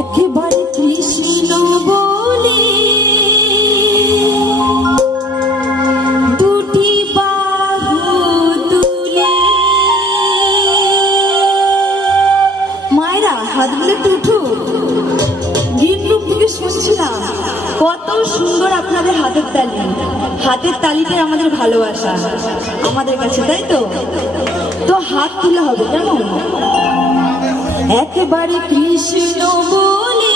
একেবারে কৃষ্ণ বলে, দুটি বাহু তুলে। মায়েরা হাতগুলো উঠুক গ্রিন রুম থেকে শুনছিলাম, কত সুন্দর আপনাদের হাতের তালি। হাতের তালিতে আমাদের ভালোবাসা, আমাদের কাছে, তাই তো? তো হাত তুলে হবে, কেমন? একেবারে কৃষ্ণ বলে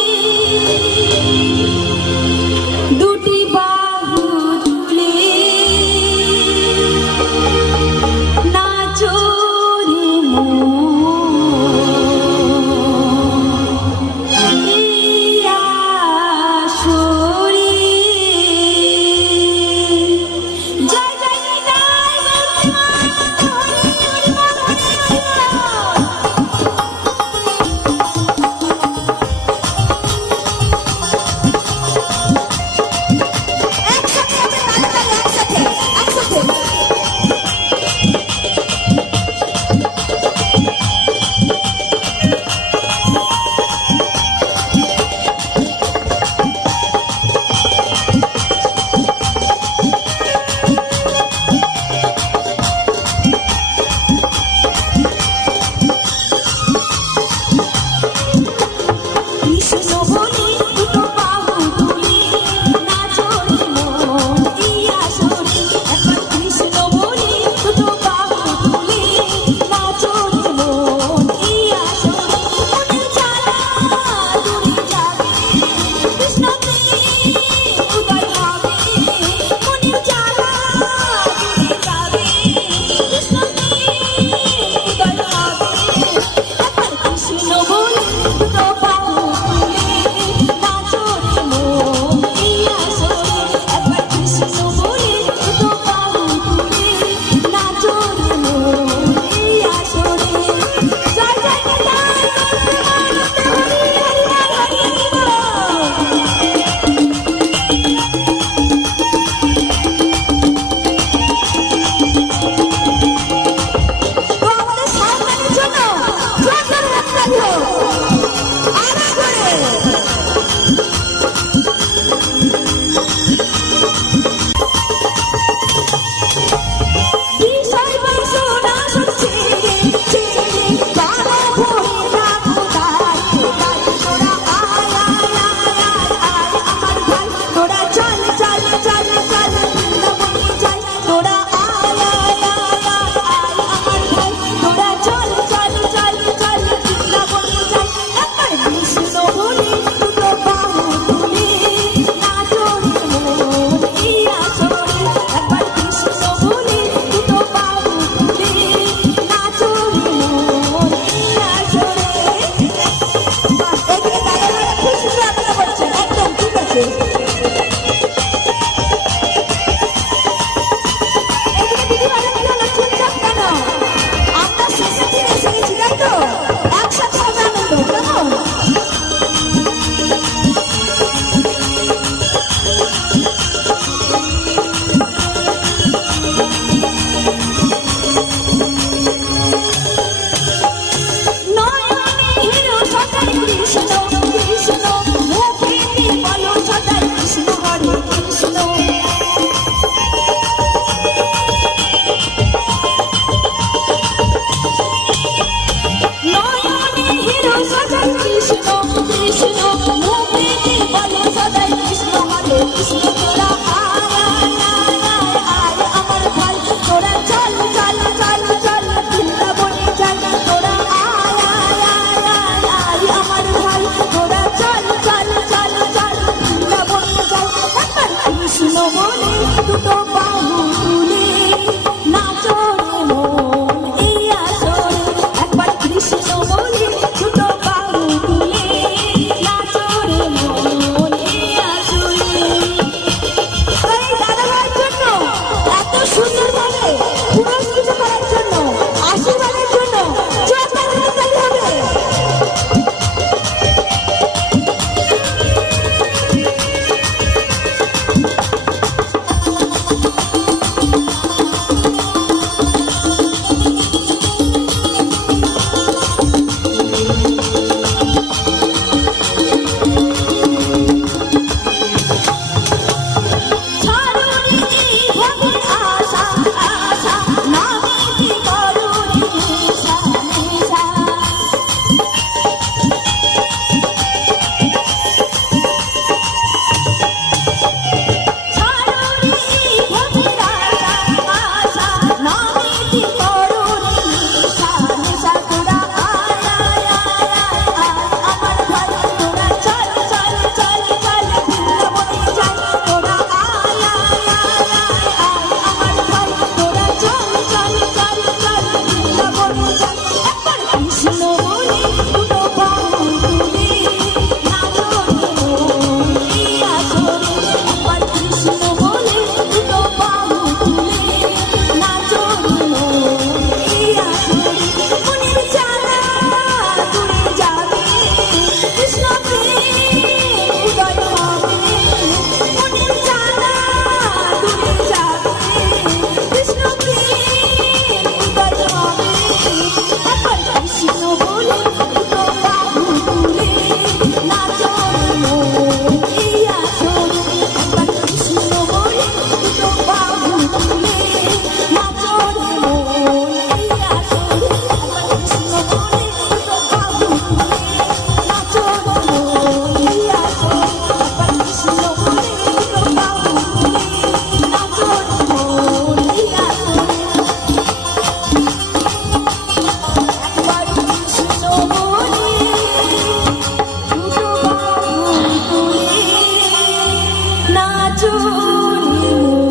Junior.